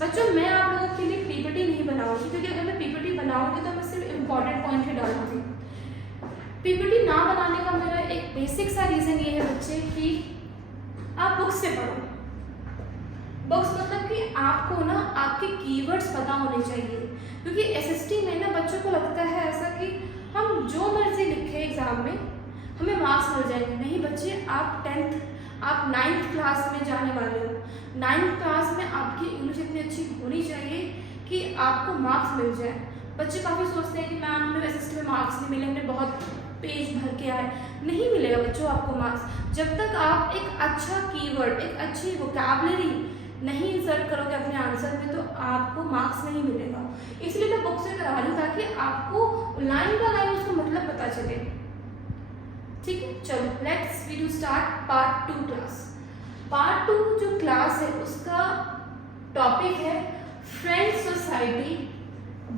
बच्चों मैं आप लोगों के लिए पीपीटी नहीं बनाऊंगी, क्योंकि अगर मैं पीपीटी बनाऊंगी तो मैं सिर्फ इम्पॉर्टेंट पॉइंट ही डालूंगी। पीपीटी ना बनाने का मेरा एक बेसिक सा रीज़न ये है बच्चे कि आप बुक्स से पढ़ो। बुक्स मतलब कि आपको ना आपके कीवर्ड्स पता होने चाहिए, क्योंकि एसएसटी में ना बच्चों को लगता है ऐसा कि हम जो मर्जी लिखे एग्ज़ाम में हमें मार्क्स मिल जाएंगे। नहीं बच्चे, आप 9th क्लास में जाने वाले हो। 9th क्लास में आपकी इंग्लिश इतनी अच्छी होनी चाहिए कि आपको मार्क्स मिल जाए। बच्चे काफ़ी सोचते हैं कि मैम हमें एसएसटी में मार्क्स नहीं मिले, हमने बहुत पेज भर के आए। नहीं मिलेगा बच्चों आपको मार्क्स जब तक आप एक अच्छा कीवर्ड, एक अच्छी वोकैबुलरी नहीं इंसर्ट करोगे अपने आंसर में, तो आपको मार्क्स नहीं मिलेगा। इसलिए मैं बुक से करा रही हूँ ताकि आपको लाइन बाय लाइन उसका मतलब पता चले। ठीक है, चलो let's we do start part 2 class. Part 2 जो क्लास है उसका टॉपिक है फ्रेंड सोसाइटी